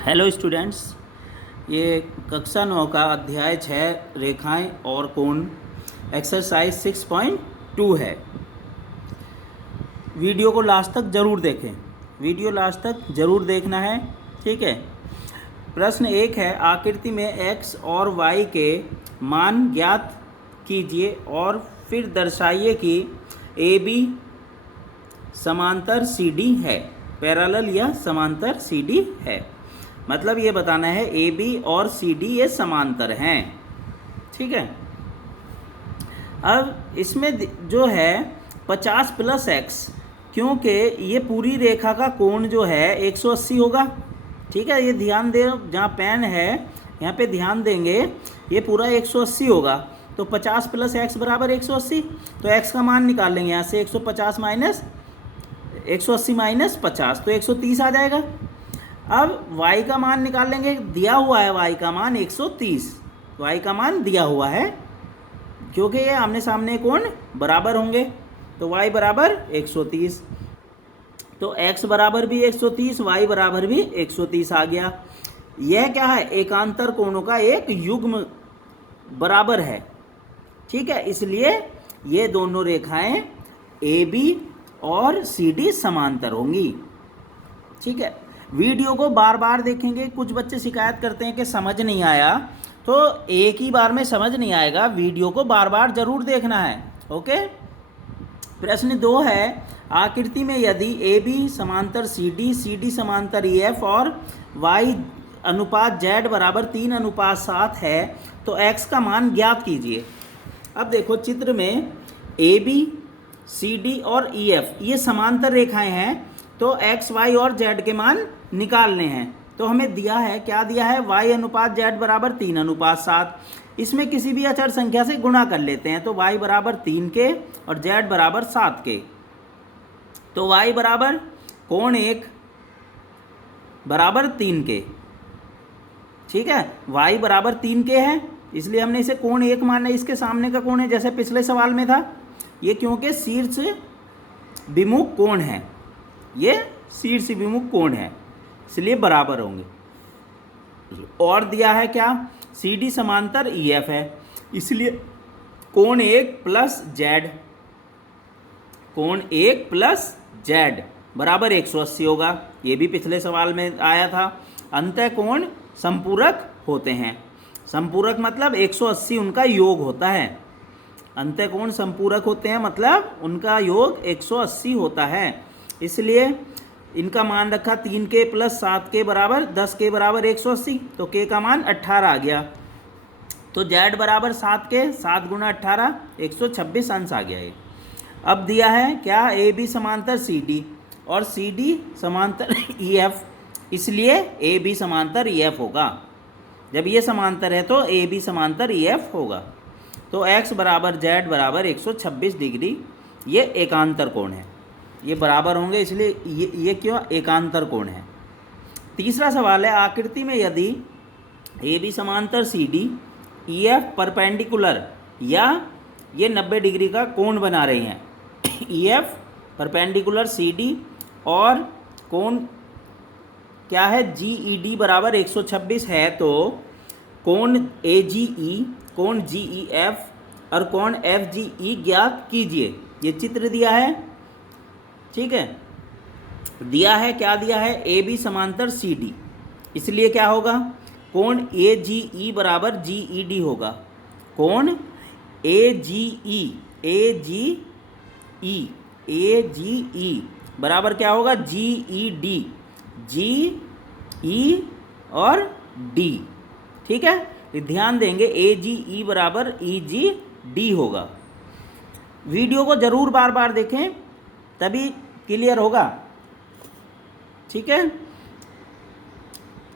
Hello students, ये कक्षा 9 का अध्याय 6 रेखाएं और कोण एक्सरसाइज 6.2 है। वीडियो को लास्ट तक ज़रूर देखें, वीडियो लास्ट तक ज़रूर देखना है, ठीक है। प्रश्न 1 है, आकृति में x और y के मान ज्ञात कीजिए और फिर दर्शाइए कि AB समांतर CD है, पैरेलल या समांतर CD है। मतलब ये बताना है AB और CD ये समांतर हैं, ठीक है। अब इसमें जो है 50 + x, क्योंकि ये पूरी रेखा का कोण जो है 180 होगा, ठीक है। ये ध्यान दे, जहाँ पेन है यहाँ पे ध्यान देंगे, ये पूरा 180 होगा। तो 50 + x बराबर 180, तो x का मान निकाल लेंगे यहाँ से। 150 माइनस 180 माइनस 50, तो 130 आ जाएगा। अब y का मान निकाल लेंगे, दिया हुआ है y का मान 130, y का मान दिया हुआ है क्योंकि ये आमने सामने कोण बराबर होंगे, तो y बराबर 130, तो x बराबर भी 130, y बराबर भी 130 आ गया। यह क्या है? एकांतर कोणों का एक युग्म बराबर है, ठीक है। इसलिए ये दोनों रेखाएं AB और CD समांतर होंगी, ठीक है। वीडियो को बार बार देखेंगे। कुछ बच्चे शिकायत करते हैं कि समझ नहीं आया, तो एक ही बार में समझ नहीं आएगा, वीडियो को बार बार जरूर देखना है, ओके। प्रश्न 2 है, आकृति में यदि AB समांतर CD, CD समांतर EF और Y अनुपात Z बराबर 3:7 है तो X का मान ज्ञात कीजिए। अब देखो चित्र में AB, CD और EF ये समांतर रेखाएं हैं, तो x, y और z के मान निकालने हैं। तो हमें दिया है, क्या दिया है? y अनुपात z बराबर 3:7। इसमें किसी भी अचर संख्या से गुणा कर लेते हैं, तो y बराबर 3 के और z बराबर 7 के। तो y बराबर कोण 1 बराबर 3 के, ठीक है। y बराबर 3 के है, इसलिए हमने इसे कोण 1 माना। इसके सामने का कोण है, जैसे पिछले सवाल में था, ये क्योंकि शीर्ष विमुख कोण है, ये शीर्ष विमुख कोण है, इसलिए बराबर होंगे। और दिया है क्या? CD समांतर EF है, इसलिए कोण 1 + Z, कोण 1 + Z बराबर 180 होगा। ये भी पिछले सवाल में आया था। अंतः कोण संपूरक होते हैं। संपूरक मतलब 180 उनका योग होता है। अंतः कोण संपूरक होते हैं मतलब उनका योग 180 होता है, इसलिए इनका मान रखा 3 के + 7 के बराबर 10 के बराबर 180, तो k का मान 18 आ गया। तो z बराबर 7 के, 7 × 18 126 अंश आ गया ये। अब दिया है क्या? AB समांतर CD और CD समांतर EF, इसलिए AB समांतर EF होगा। जब ये समांतर है तो AB समांतर EF होगा। तो x बराबर z बराबर 126 डिग्री, ये एकांतर कोण है, ये बराबर होंगे, इसलिए ये क्यों एकांतर कोण है। तीसरा सवाल है, आकृति में यदि AB समांतर CD, EF परपेंडिकुलर या ये 90 डिग्री का कोण बना रही हैं, EF परपेंडिकुलर CD और कोण क्या है? GED बराबर 126 है, तो कोण AGE, कोण GEF और कोण FGE ज्ञात कीजिए। ये चित्र दिया है, ठीक है। दिया है, क्या दिया है? AB समांतर CD, इसलिए क्या होगा? कोण AGE बराबर GED होगा। कोण AGE बराबर क्या होगा? GED, GE और D, ठीक है। ध्यान देंगे AGE बराबर EGD होगा। वीडियो को जरूर बार बार देखें, तभी क्लियर होगा, ठीक है।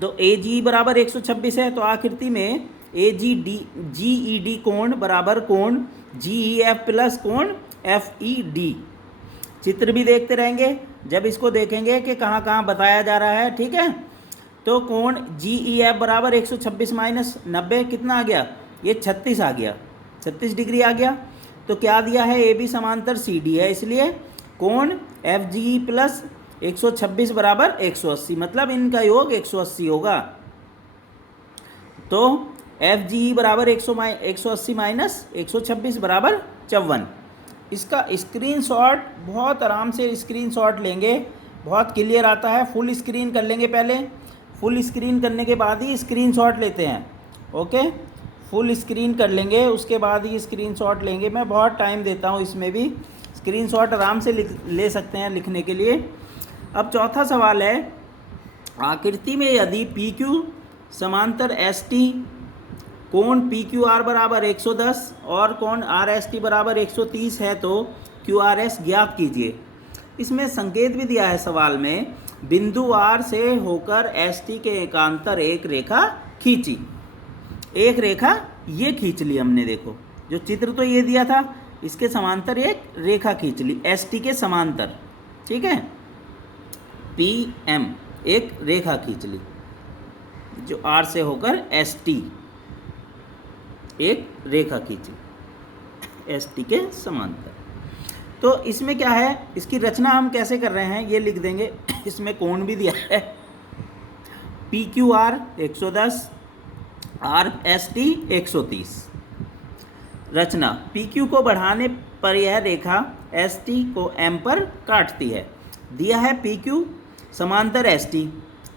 तो AGE बराबर 126 है, तो आकृति में GED कोण बराबर कोण GEF + कोण FED। चित्र भी देखते रहेंगे, जब इसको देखेंगे कि कहाँ कहाँ बताया जा रहा है, ठीक है। तो कोण GEF बराबर 126 माइनस 90 कितना आ गया? ये 36 आ गया, 36 डिग्री आ गया। तो क्या दिया है? AB समांतर CD है, इसलिए कोण FGE + 126 बराबर 180, मतलब इनका योग 180 होगा। तो एफ जी ई बराबर 180 माइनस 126 बराबर 54। इसका स्क्रीनशॉट बहुत आराम से स्क्रीनशॉट लेंगे, बहुत क्लियर आता है। फुल स्क्रीन कर लेंगे पहले, फुल स्क्रीन करने के बाद ही स्क्रीनशॉट लेते हैं। ओके, फुल स्क्रीन कर लेंगे, उसके बाद ही स्क्रीनशॉट लेंगे। मैं बहुत टाइम देता हूँ इसमें भी, स्क्रीनशॉट आराम से ले सकते हैं लिखने के लिए। अब चौथा सवाल है, आकृति में यदि पी क्यू समांतर एस टी, कोण पी क्यू आर बराबर 110 और कोण आर एस टी बराबर 130 है तो क्यू आर एस ज्ञात कीजिए। इसमें संकेत भी दिया है सवाल में, बिंदु आर से होकर एस टी के एकांतर एक रेखा खींची। एक रेखा ये खींच ली हमने, देखो जो चित्र तो ये दिया था, इसके समांतर एक रेखा खींच ली एस टी के समांतर, ठीक है। पी एम एक रेखा खींच ली जो आर से होकर एस टी, एक रेखा खींची एस टी के समांतर। तो इसमें क्या है, इसकी रचना हम कैसे कर रहे हैं ये लिख देंगे। इसमें कोण भी दिया है, P Q R 110, R S T 130। रचना, पी क्यू को बढ़ाने पर यह रेखा एस टी को एम पर काटती है। दिया है पी क्यू समांतर एस टी,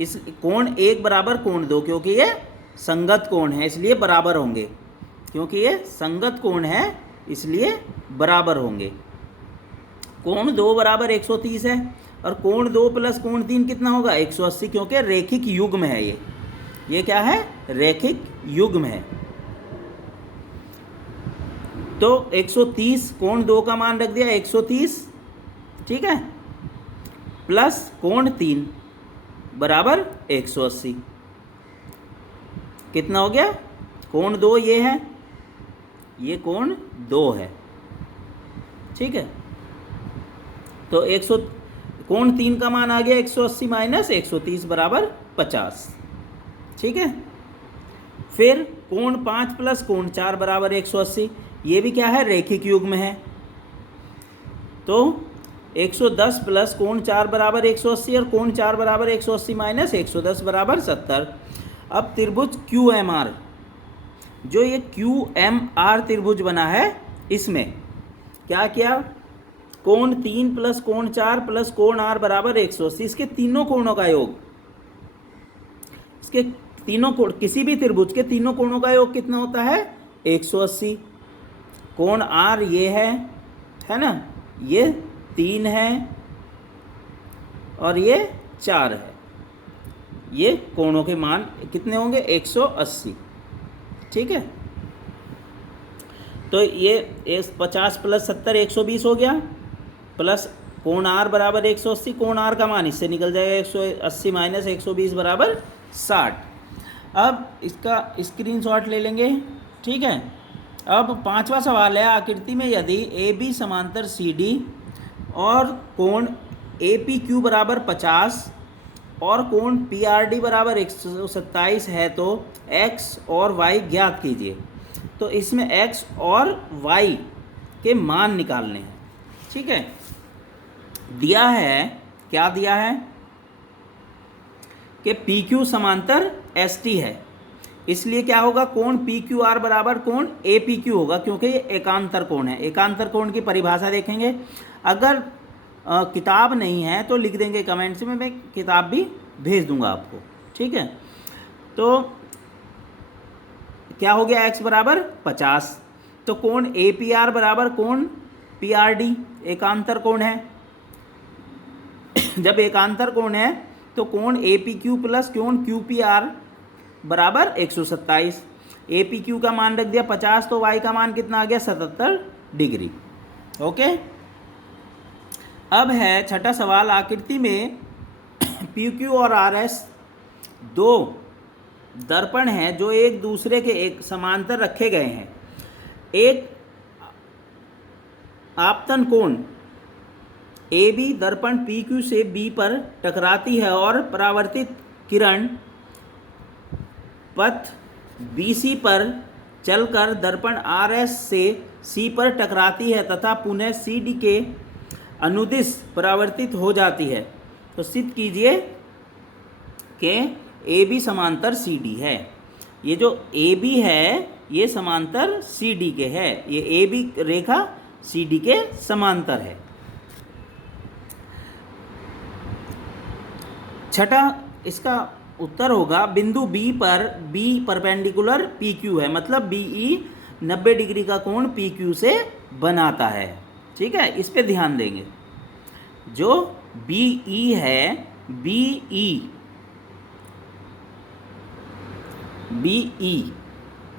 इस कोण एक बराबर कोण दो, क्योंकि ये संगत कोण है इसलिए बराबर होंगे, क्योंकि ये संगत कोण है इसलिए बराबर होंगे। कोण 2 बराबर 130 है और कोण 2 प्लस कोण 3 कितना होगा 180, क्योंकि रैखिक युग्म है ये क्या है, रैखिक युग्म है। तो 130, कोण 2 का मान रख दिया 130, ठीक है, प्लस कोण 3 बराबर 180। कितना हो गया, कोण 2 ये है, ये कोण 2 है, ठीक है। तो 100 कोण 3 का मान आ गया 180 माइनस 130 बराबर 50, ठीक है। फिर कोण 5 प्लस कोण 4 बराबर 180, ये भी क्या है, रैखिक युग्म है। तो 110 प्लस कोण 4 बराबर 180 और कोण 4 बराबर 180 माइनस 110 बराबर 70। अब त्रिभुज क्यू एम आर, जो ये क्यू एम आर त्रिभुज बना है, इसमें क्या किया, कोण 3 प्लस कोण 4 प्लस कोण आर बराबर 180, इसके तीनों कोणों का योग, इसके तीनों कोण, किसी भी त्रिभुज के तीनों कोणों का योग कितना होता है 180। कोण आर ये है ना, ये 3 है और ये 4 है, ये कोणों के मान कितने होंगे 180, ठीक है। तो ये 50 प्लस 70 120 हो गया, प्लस कोण आर बराबर 180, कोण आर का मान इससे निकल जाएगा 180 माइनस 120 बराबर 60। अब इसका स्क्रीनशॉट ले लेंगे, ठीक है। अब पांचवा सवाल है, आकृति में यदि ए बी समांतर सी डी और कोण ए पी क्यू बराबर 50 और कोण पी आर डी बराबर 127 है तो एक्स और वाई ज्ञात कीजिए। तो इसमें एक्स और वाई के मान निकालने हैं, ठीक है। दिया है, क्या दिया है कि पी क्यू समांतर एस टी है, इसलिए क्या होगा, कोण पी क्यू आर बराबर कोण ए पी क्यू होगा, क्योंकि ये एकांतर कोण है। एकांतर कोण की परिभाषा देखेंगे, अगर किताब नहीं है तो लिख देंगे कमेंट्स में, मैं किताब भी भेज दूंगा आपको, ठीक है। तो क्या हो गया, x बराबर 50, तो कोण ए पी आर बराबर कोण पी आर डी एकांतर कोण है। जब एकांतर कोण है तो कोण ए पी क्यू प्लस कोण क्यू पी आर बराबर 127। ए पी क्यू का मान रख दिया 50, तो y का मान कितना आ गया 77 डिग्री, ओके। अब है छठा सवाल, आकृति में पी क्यू और आर एस दो दर्पण हैं जो एक दूसरे के एक समांतर रखे गए हैं। एक आपतन कोण ए बी दर्पण पी क्यू से बी पर टकराती है और परावर्तित किरण पथ बी सी पर चलकर दर्पण आर एस से सी पर टकराती है तथा पुनः सी डी के अनुदिश परावर्तित हो जाती है। तो सिद्ध कीजिए कि ए बी समांतर सी डी है। ये जो ए बी है ये समांतर सी डी के है, ये A B Rekha C D के समांतर है। छठा इसका उत्तर होगा बिंदु बी पर बी परपेंडिकुलर पी क्यू है, मतलब बी ई 90 डिग्री का कोण पी क्यू से बनाता है। ठीक है, इस पे ध्यान देंगे। जो बी ई है, बी ई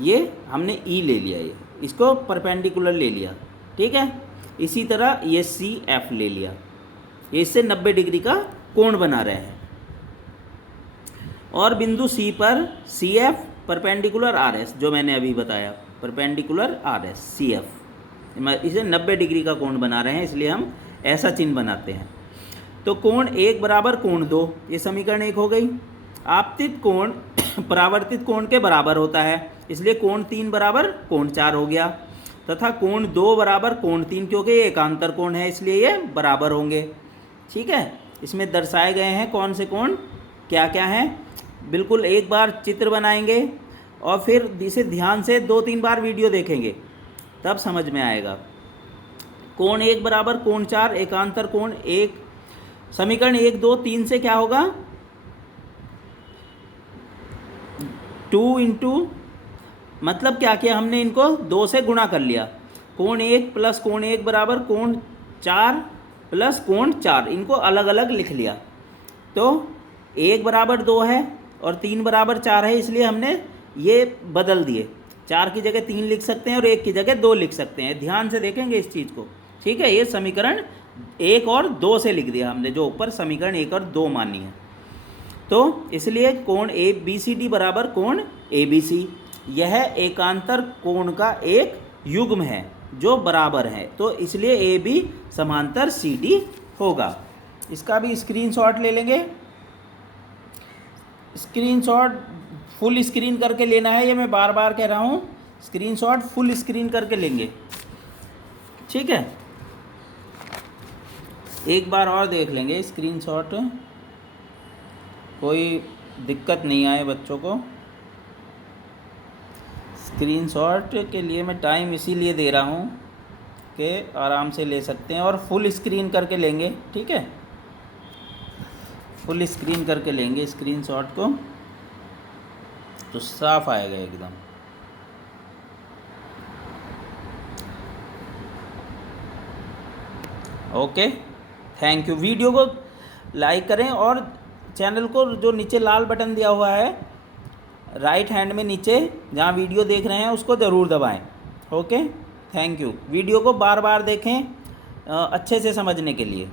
ये हमने ई ले लिया, ये इसको परपेंडिकुलर ले लिया। ठीक है, इसी तरह ये सी एफ ले लिया, ये इससे 90 डिग्री का कोण बना रहे हैं। और बिंदु सी पर C F perpendicular R S, जो मैंने अभी बताया perpendicular R S C F, इसे 90 डिग्री का कोण बना रहे हैं, इसलिए हम ऐसा चिन्ह बनाते हैं। तो कोण 1 बराबर कोण 2, ये समीकरण 1 हो गई। आपतित कोण परावर्तित कोण के बराबर होता है, इसलिए कोण 3 बराबर कोण 4 हो गया, तथा कोण 2 बराबर कोण 3, क्योंकि ये एकांतर कोण है इसलिए ये बराबर होंगे। ठीक है, इसमें दर्शाए गए हैं कौन से कोण क्या क्या हैं। बिल्कुल एक बार चित्र बनाएंगे और फिर इसे ध्यान से 2-3 बार वीडियो देखेंगे, तब समझ में आएगा। कोण 1 बराबर कोण 4, एकांतर कोण 1। समीकरण 1, 2, 3 से क्या होगा, 2 इंटू, मतलब क्या किया हमने, इनको 2 से गुणा कर लिया। कोण 1 प्लस कोण 1 बराबर कोण 4 प्लस कोण 4, इनको अलग अलग लिख लिया। तो 1 बराबर 2 है और 3 बराबर 4 है, इसलिए हमने ये बदल दिए। 4 की जगह 3 लिख सकते हैं और 1 की जगह 2 लिख सकते हैं। ध्यान से देखेंगे इस चीज़ को। ठीक है, ये समीकरण 1 और 2 से लिख दिया हमने, जो ऊपर समीकरण 1 और 2 मानी है। तो इसलिए कोण ए बी सी डी बराबर कोण ए बी सी, यह एकांतर कोण का एक युग्म है जो बराबर है, तो इसलिए ए बी समांतर सी डी होगा। इसका भी स्क्रीनशॉट ले लेंगे। स्क्रीनशॉट फुल स्क्रीन करके लेना है, ये मैं बार बार कह रहा हूँ, स्क्रीनशॉट फुल स्क्रीन करके लेंगे। ठीक है, एक बार और देख लेंगे स्क्रीनशॉट, कोई दिक्कत नहीं आए बच्चों को। स्क्रीनशॉट के लिए मैं टाइम इसीलिए दे रहा हूँ कि आराम से ले सकते हैं, और फुल स्क्रीन करके लेंगे। ठीक है, फुल स्क्रीन करके लेंगे स्क्रीनशॉट को, तो साफ आएगा एकदम। Okay, thank you. वीडियो को लाइक करें और चैनल को, जो नीचे लाल बटन दिया हुआ है राइट हैंड में नीचे, जहाँ वीडियो देख रहे हैं उसको ज़रूर दबाएं। Okay, thank you. वीडियो को बार बार देखें अच्छे से समझने के लिए।